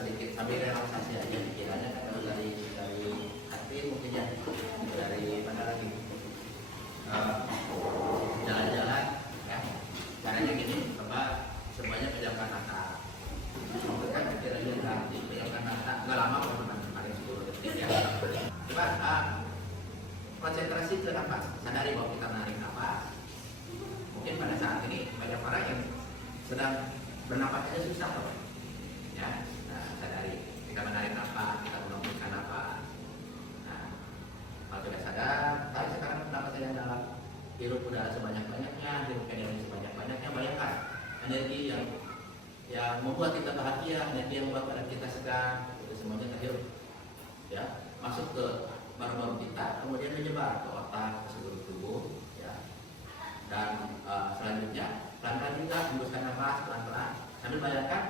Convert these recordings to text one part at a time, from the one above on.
sedikit sambil relaksasi aja pikirannya kan kalau dari hati mungkin ya dari mana lagi jalan-jalan ya caranya gini, coba semuanya pejamkan mata, kan pikirannya hati, pejamkan mata nggak lama teman paling 10 detik ya. Coba konsentrasi ke nafas, sadari bahwa kita menarik nafas. Mungkin pada saat ini banyak orang yang sedang bernafas aja susah loh. Ya, nah, sadari kita menarik nafas, kita menghembuskan nafas. Nah, kalau sudah sadar, tarik sekarang nafas yang dalam, hirup udara sebanyak-banyaknya, hirup energi sebanyak-banyaknya. Bayangkan energi yang membuat kita bahagia, energi yang membuat badan kita segar, itu semuanya terhirup. Ya, masuk ke paru-paru kita, kemudian menyebar ke otak, ke seluruh tubuh. Ya, dan selanjutnya pelan-pelan juga hembuskan nafas pelan-pelan. Sambil bayangkan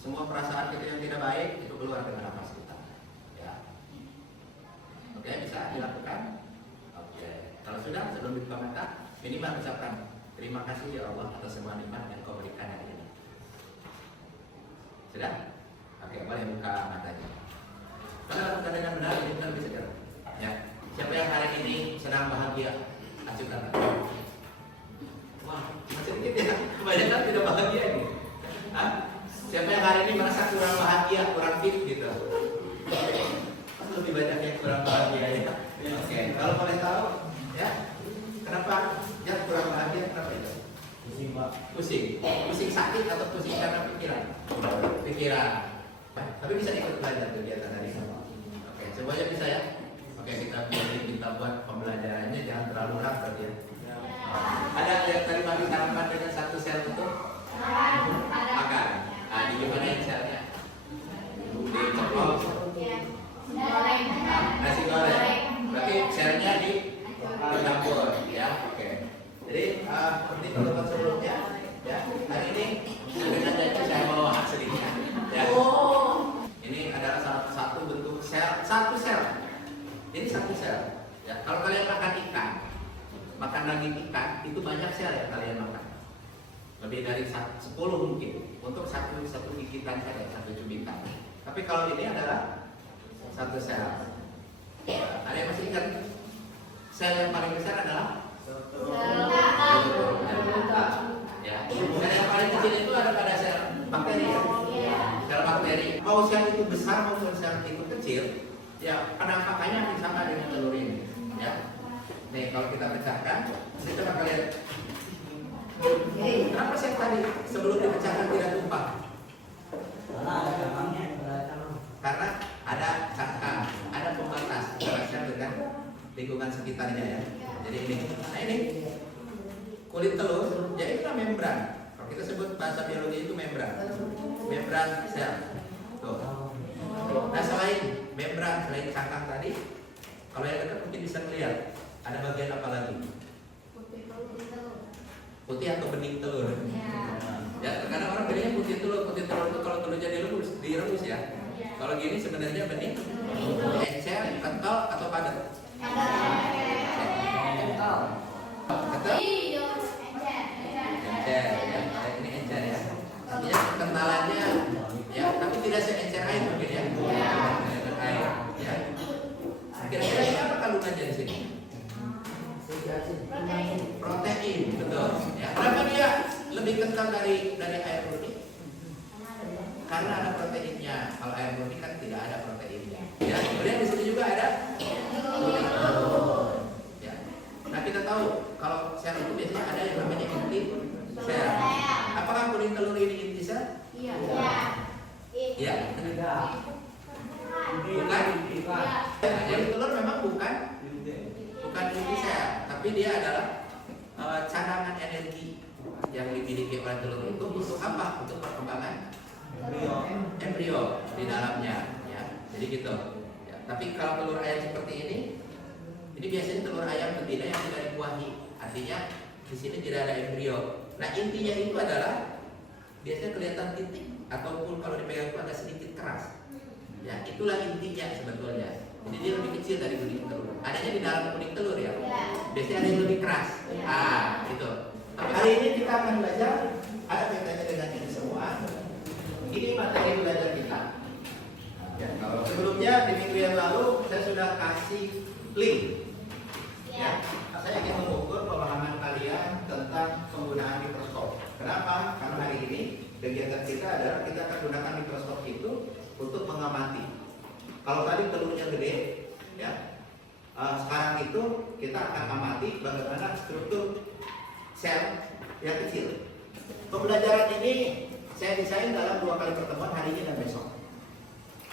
semua perasaan kita yang tidak baik itu keluar dengan nafas kita. Ya. Oke, bisa dilakukan. Oke. Kalau sudah, sebelum dibuka mata, minimal ucapkan terima kasih ya Allah atas semua nikmat yang Kau berikan hari ini. Sudah? Oke, boleh buka matanya. Kalau lakukan dengan benar, ini benar bisa jalan. Ya. Siapa yang hari ini sedang bahagia? Ajukan tangan. Wah, masih dikit ya. Kebanyakan tidak bahagia ini. Hah? Siapa yang hari ini merasa kurang bahagia, kurang fit gitu? Lebih banyak yang kurang bahagia ya. Oke, kalau boleh tahu, ya, kenapa ya kurang bahagia? Kenapa itu? Pusing Pak. Pusing sakit atau pusing karena pikiran? Pikiran. Tapi bisa ikut belajar kegiatan hari ini. Oke, semuanya bisa ya. Oke, kita buat pembelajarannya jangan terlalu rapat ya. Ada yang tadi pagi sarapan dengan satu sel itu? Makan. Di gimana yang selnya? Di cepol. Nasi goreng. Berarti selnya di dapur, ya. Oke. Jadi seperti pertemuan sebelumnya, ya. Hari ini dengan janji saya bawa hak sedikit, ya. Ini adalah salah satu bentuk sel, satu sel. Ini satu sel. Ya. Kalau kalian makan ikan, makan daging ikan, itu banyak sel yang kalian makan. Lebih dari 10 mungkin untuk satu gigitan saja, satu cubitan. Tapi kalau ini adalah satu sel. Ada yang masih ingat? Sel yang paling besar adalah ya. Sel yang paling kecil itu ada pada sel bakteri. Sel bakteri. Mau sel itu besar maupun sel itu kecil, ya penampakannya sama dengan telur ini. Ya. Nih kalau kita pecahkan, ini coba kalian. Kenapa sih tadi sebelum dipecahkan tidak tumpah? Karena ada cangkang, ada pembatas antara dengan lingkungan sekitarnya ya. Jadi ini, nah ini kulit telur, ya itulah membran. Kalau kita sebut bahasa biologi itu membran sel. Tuh. Nah selain membran, selain cangkang tadi, kalau yang dekat mungkin bisa melihat ada bagian apa lagi? Putih atau bening telur. Ya, karena orang bilangnya putih telur itu kalau telurnya direbus ya. Kalau gini sebenarnya bening, encer, kental atau padat? Kental. Kental? Encer ya. Ini encer ya. Artinya kekentalannya ya, tapi tidak seencer air mungkin ya. Air ya. Kira-kira ini apa kandungannya di sini? Protein, betul. Ya. Kenapa dia lebih kental dari air murni? Karena ada proteinnya. Kalau air murni kan tidak ada proteinnya. Ya. Kemudian di sini juga ada kulit telur. Ya. Nah kita tahu kalau sel itu biasanya ada yang namanya inti sel. Apakah kulit telur ini inti sel? Iya. Iya. Bukan. Kulit telur memang bukan inti sel, tapi dia adalah cadangan energi yang dimiliki oleh telur itu untuk apa? Untuk perkembangan embrio di dalamnya, ya. Jadi gitu. Ya. Tapi kalau telur ayam seperti ini biasanya telur ayam betina yang tidak dikuahi. Artinya di sini tidak ada embrio. Nah intinya itu adalah biasanya kelihatan titik ataupun kalau dipegang itu agak sedikit keras. Ya itulah intinya sebetulnya. Jadi dia lebih kecil dari kuning telur. Adanya di dalam kuning telur ya. Biasanya ada yang lebih keras. Itu. Tapi hari ini kita akan belajar ada kaitannya dengan ini semua. Ini materi belajar kita. sebelumnya di minggu yang lalu saya sudah kasih link. Ya, saya ingin mengukur pemahaman kalian tentang penggunaan mikroskop. Kenapa? Karena hari ini kegiatan kita adalah kita akan gunakan mikroskop itu untuk mengamati. Kalau tadi telurnya gede, ya, sekarang itu kita akan amati bagaimana struktur sel yang kecil. Pembelajaran ini saya desain dalam 2 kali pertemuan, hari ini dan besok.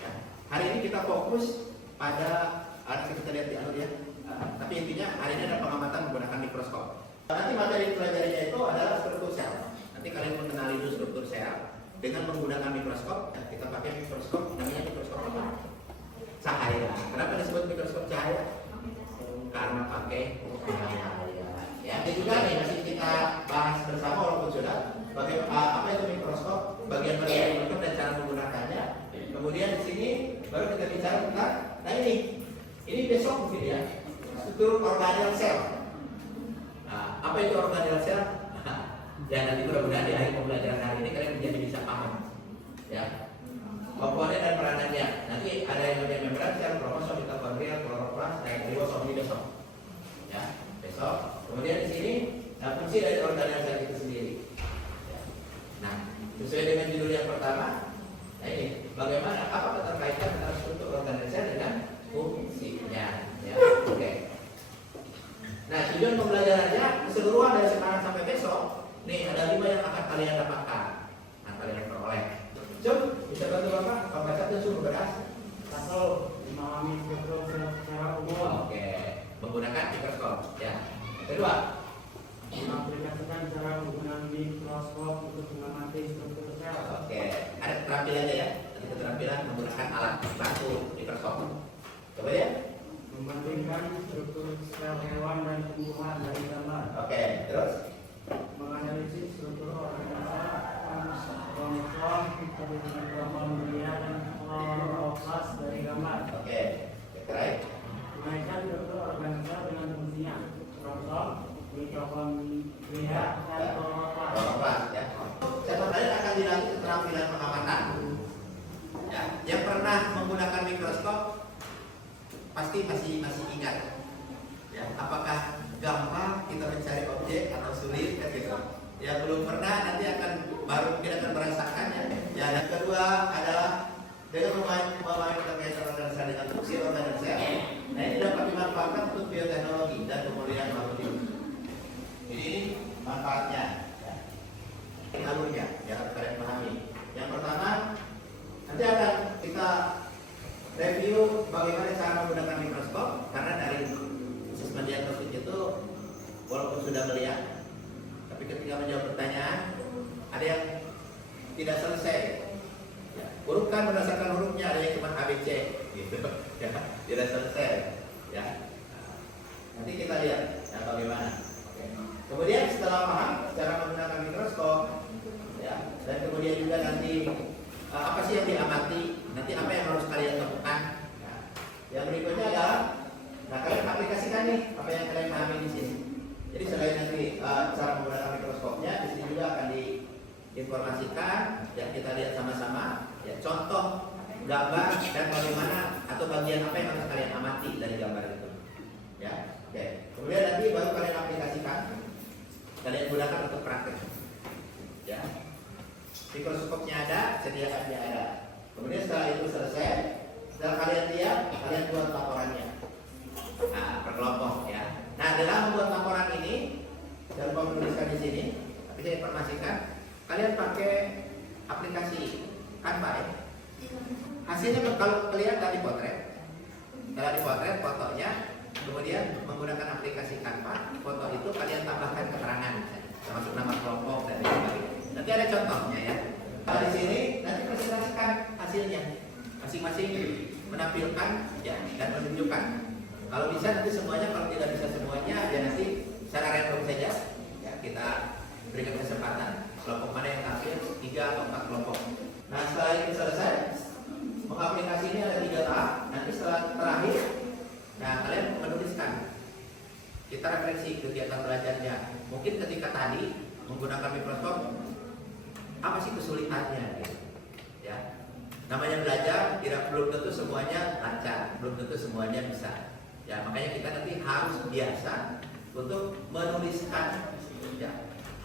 Ya. Hari ini kita fokus pada, kita lihat di anu ya. Tapi intinya hari ini ada pengamatan menggunakan mikroskop. Nanti materi pelajarinya itu adalah struktur sel. Nanti kalian mengenali dulu struktur sel dengan menggunakan mikroskop. Ya, kita pakai mikroskop, namanya mikroskop apa? Cahaya. Kenapa disebut mikroskop cahaya? Karena pakai cahaya. Ya, ini juga nih masih kita bahas bersama walaupun sudah. Apa itu mikroskop? Bagian dari mikroskop dan cara menggunakannya. Kemudian di sini baru kita bicara tentang, nah ini besok mungkin ya. Struktur organel sel. Nah, apa itu organel sel? Ya nanti mudah-mudahan di akhir pembelajaran hari ini kalian menjadi bisa paham. Ya. Komponen dan peranannya. Nanti ada yang namanya membran sel, kromosom, mitokondria, kloroplas, dan ribosom ini besok. Ya, besok. Kemudian di sini fungsi dari organel sel itu sendiri. Ya. Nah, sesuai dengan judul yang pertama, nah ini bagaimana apa keterkaitan antara struktur organel sel dengan fungsinya. Ya, oke. Nah, tujuan pembelajarannya keseluruhan dari sekarang sampai besok. Nih ada 5 yang akan kalian dapatkan, nah kalian peroleh. Cum, bisa bantu bapak? Baca tuh suruh beras. Satu, memahami struktur secara umum. Oke, menggunakan mikroskop. Ya. Kedua, Mengaplikasikan cara menggunakan mikroskop untuk mengamati struktur sel. Oke, ada keterampilannya ya. Ada keterampilan menggunakan alat bantu mikroskop. Coba ya. Membandingkan struktur sel hewan dan tumbuhan dari gambar. Oke, terus Menganalisis struktur organisasi kromosom, mitokondria dan kloroplas dari gambar. oke, terakhir. Mengaitkan struktur organisasi dengan fungsinya. Kromosom, mitokondria dan kloroplas. Kloroplas ya. Setiap kalian akan dilatih keterampilan pengamatan. Ya, yang pernah menggunakan mikroskop pasti masih ingat. Ya, apakah gampang kita mencari objek atau sulit kan gitu. Yang belum pernah nanti baru mungkin akan merasakannya. Ya, dan kedua adalah dengan memahami terkait organ sel dengan fungsi organ sel. Nah, ini dapat dimanfaatkan untuk bioteknologi dan pemulihan makhluk hidup. Ini manfaatnya. Ya. Ini alurnya, ya harus kalian pahami. Yang pertama, nanti akan kita review bagaimana cara menggunakan mikroskop, karena dari asesmen diagnostik itu walaupun sudah melihat, tapi ketika menjawab pertanyaan ada yang tidak selesai. Ya, hurufkan berdasarkan hurufnya, ada yang cuma ABC gitu. Ya, tidak selesai. Ya. Nanti kita lihat ya, bagaimana. Oke. Kemudian setelah paham cara menggunakan mikroskop, ya, dan kemudian juga nanti apa sih yang diamati, nanti apa yang harus kalian temukan. Ya. Yang berikutnya adalah, nah kalian aplikasikan nih apa yang kalian pahami di sini. Jadi selain nanti cara menggunakan mikroskopnya, di sini juga akan diinformasikan, ya kita lihat sama-sama, ya contoh gambar dan bagaimana atau bagian apa yang harus kalian amati dari gambar itu. Ya, oke. Kemudian nanti baru kalian aplikasikan, kalian gunakan untuk praktek. Ya, mikroskopnya ada, sediakannya ada. Kemudian setelah itu selesai, setelah kalian lihat, kalian buat laporannya. Nah, per kelompok ya. Nah, dalam membuat laporan ini, saya lupa menuliskan di sini, tapi saya informasikan, kalian pakai aplikasi Canva ya. Hasilnya kalau kelihatan di potret, kalau di potret fotonya, kemudian menggunakan aplikasi Canva, foto itu kalian tambahkan keterangan, termasuk nama kelompok dan sebagainya. Nanti ada contohnya ya. Nah, di sini nanti presentasikan hasilnya, masing-masing menampilkan ya dan menunjukkan. Kalau bisa nanti semuanya, kalau tidak bisa semuanya, ya nanti secara random saja. Ya, kita berikan kesempatan kelompok mana yang tampil, 3 atau 4 kelompok. Nah, setelah ini selesai, mengaplikasi ini ada 3 tahap. Nanti setelah terakhir, nah kalian menuliskan. Kita refleksi kegiatan belajarnya. Mungkin ketika tadi menggunakan mikroskop, apa sih kesulitannya? Gitu. Ya. namanya belajar belum tentu semuanya lancar, belum tentu semuanya bisa. Ya, makanya kita nanti harus biasa untuk menuliskan ya,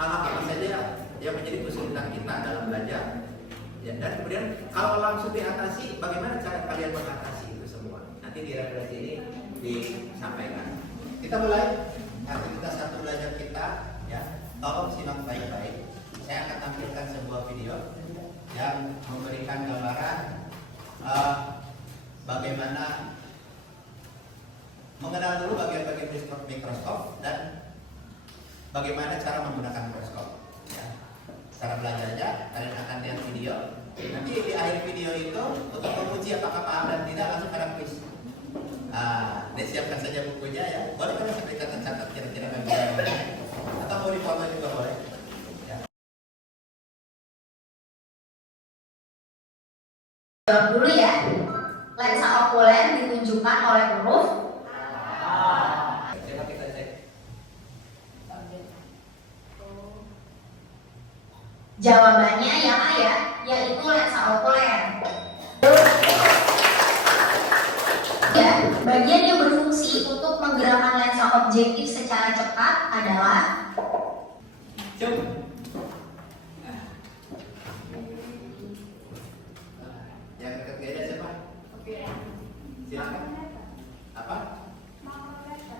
hal-hal apa saja yang menjadi kesulitan kita dalam belajar. Ya, dan kemudian kalau langsung diatasi, bagaimana cara kalian mengatasi itu semua? Nanti di referensi ini disampaikan. Kita mulai aktivitas satu belajar kita. Ya, tolong simak baik-baik. Saya akan tampilkan sebuah video yang memberikan gambaran bagaimana mengenal dulu bagian-bagian mikroskop dan bagaimana cara menggunakan mikroskop. Ya. Cara belajarnya, kalian akan lihat video. Nanti di akhir video itu untuk menguji apakah paham dan tidak langsung ada quiz. Disiapkan saja bukunya ya. Boleh kan sampai catat-catat kira-kira bagaimana. Atau mau dipoto juga boleh. Ya. Jawab dulu ya. Lensa okuler ditunjukkan oleh huruf Coba kita cek. Jawabannya yang A ya, yaitu lensa okuler. Ya, bagian yang berfungsi untuk menggerakkan lensa objektif secara cepat adalah Coba. Yang ketiga siapa? Silakan. Apa?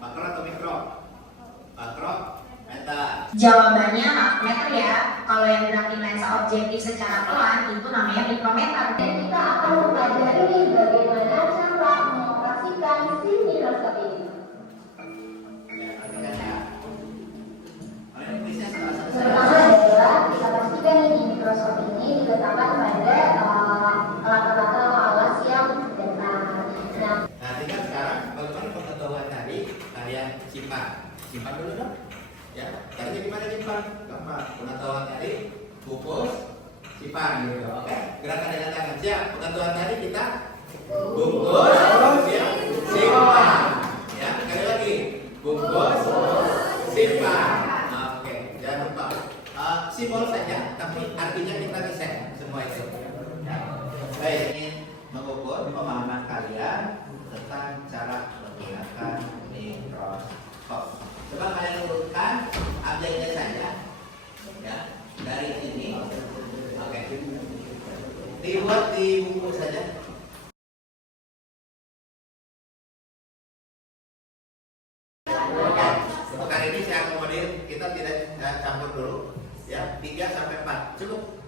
Makro atau mikro? Makro, meta. jawabannya makrometer ya. Kalau yang gerakin lensa objektif secara pelan itu namanya mikrometer. Dan kita akan mempelajari bagaimana cara mengoperasikan si mikroskop ini. Ya, perhatikan ya. Kalau ini tulisnya salah satu. Pertama adalah kita pastikan di mikroskop ini diletakkan pada latar-latar atau alas yang benar. Nah, tinggal sekarang bagaimana pengetahuan tadi kalian simpan dulu dong. Ya, caranya gimana simpan? Gampang. Pengetahuan tadi bungkus, simpan gitu. Oke, gerakan dengan tangan siap. Pengetahuan tadi kita bungkus, siap, simpan. Ya, sekali lagi bungkus, simpan. Oke, jangan lupa simbol saja, tapi artinya kita bisa semua itu. Ya. Baik, ingin mengukur pemahaman kalian tentang cara menggunakan mikroskop. Coba kalian urutkan objeknya saja, ya, dari sini. Oke, dibuat di buku saja. Oke, untuk kali ini saya akomodir, kita tidak campur dulu, ya, 3 sampai 4 cukup.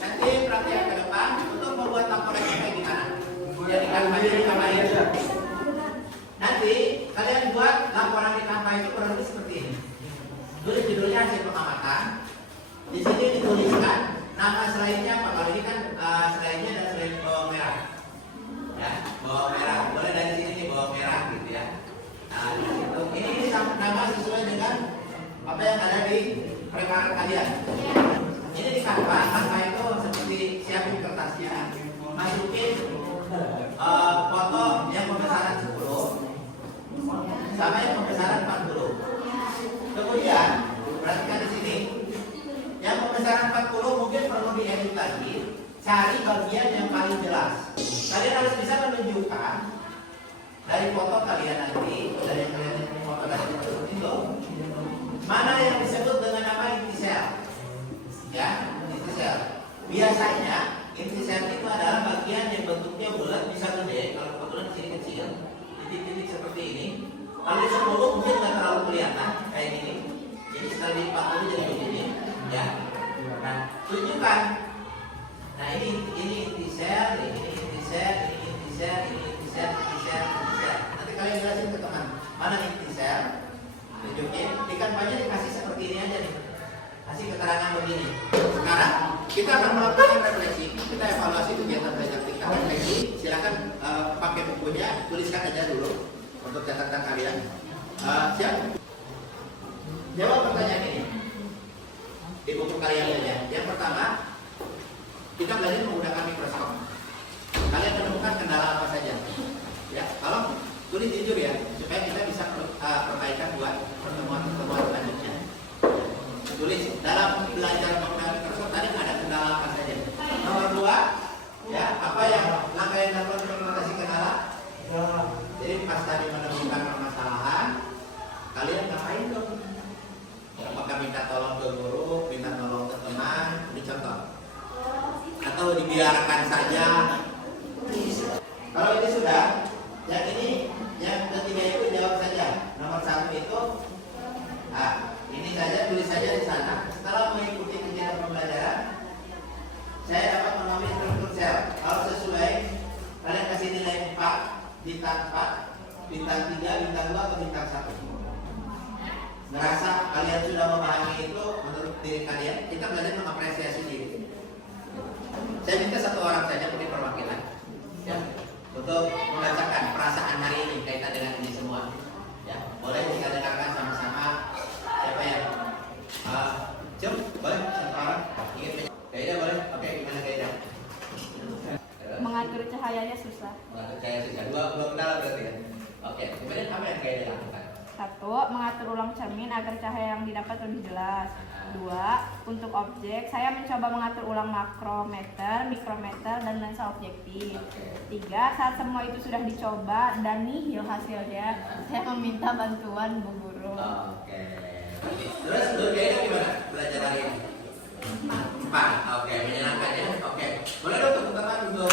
Nanti perhatian ke depan untuk membuat laporan kayak gimana? Jadikan banyak di kamar itu. Nanti kalian buat laporan di kamar itu kurang lebih seperti ini. Tulis judulnya hasil pengamatan. Di sini dituliskan nama selainnya apa? Kalau ini kan selainnya ada selain bawang merah. Ya, bawang merah. Boleh dari sini nih bawang merah gitu ya. Nah, di situ. Ini nama sesuai dengan apa yang ada di referensi kalian. Ini di kanvas itu seperti siapin kertasnya, masukin foto yang pembesaran 10 sama yang pembesaran 40. Kemudian perhatikan di sini, yang pembesaran 40 mungkin perlu diedit lagi, cari bagian yang paling jelas. Kalian harus bisa menunjukkan dari foto kalian nanti, dari yang kalian ini foto dari itu, mana yang disebut dengan nama intisel. Ya, intisel. Biasanya intisel itu adalah bagian yang bentuknya bulat bisa gede. Kalau kebetulan di sini kecil, titik-titik seperti ini. Kalau di 10 mungkin nggak terlalu kelihatan kayak gini. Jadi setelah di 40 jadi begini, ya. Nah, tunjukkan. Nah ini intisel, ini intisel, ini intisel, ini intisel, intisel, intisel. Nanti kalian jelasin ke teman mana intisel. Tunjukin. Di kampanye dikasih seperti ini aja nih. Kasih keterangan begini. Sekarang kita akan melakukan refleksi. Kita evaluasi kegiatan belajar tingkat refleksi. Silakan pakai buku bukunya, tuliskan aja dulu untuk catatan kalian. Siap? Jawab pertanyaan ini di buku kalian aja. Yang pertama, kita belajar menggunakan mikroskop. Kalian menemukan kendala apa saja? Ya, kalau tulis jujur ya, supaya kita bisa perbaikan buat pertemuan-pertemuan selanjutnya. Tulis dalam belajar menggunakan mikroskop tadi ada kendala apa saja. Nomor 2, ya, apa yang langkah yang dapat untuk mengatasi kendala? Jadi pas tadi menemukan permasalahan, kalian ngapain dong? Apakah minta tolong ke guru, minta tolong ke teman, ini contoh. Atau dibiarkan saja. Kalau ini sudah, yang ini, yang ketiga itu jawab saja. Nomor 1 itu, ini saja, tulis saja di sana. Setelah mengikuti kegiatan pembelajaran, saya dapat memahami struktur sel. Kalau sesuai, kalian kasih nilai 4, bintang 4, bintang 3, bintang 2, atau bintang 1. Ngerasa kalian sudah memahami itu menurut diri kalian, kita belajar mengapresiasi diri. Saya minta 1 orang saja mungkin perwakilan, ya, untuk membacakan perasaan hari ini kaitan dengan ini semua. Ya, boleh kita dengarkan sama-sama. Siapa yang? Jom, boleh 1 orang. Ingin Kaida boleh? Oke, gimana Kaida? Mengatur cahayanya susah. Mengatur cahaya susah. Dua kendala berarti ya. Oke, kemudian apa yang Kaida lakukan? 1. Mengatur ulang cermin agar cahaya yang didapat lebih jelas. 2. Untuk objek, saya mencoba mengatur ulang makrometer, mikrometer, dan lensa objektif. 3. Saat semua itu sudah dicoba dan nihil hasilnya, saya meminta bantuan Bu Guru. Oke. Terus menurut Kaida gimana belajar hari ini? 4. Oke, menyenangkan ya. Oke. Boleh dong tepuk tangan untuk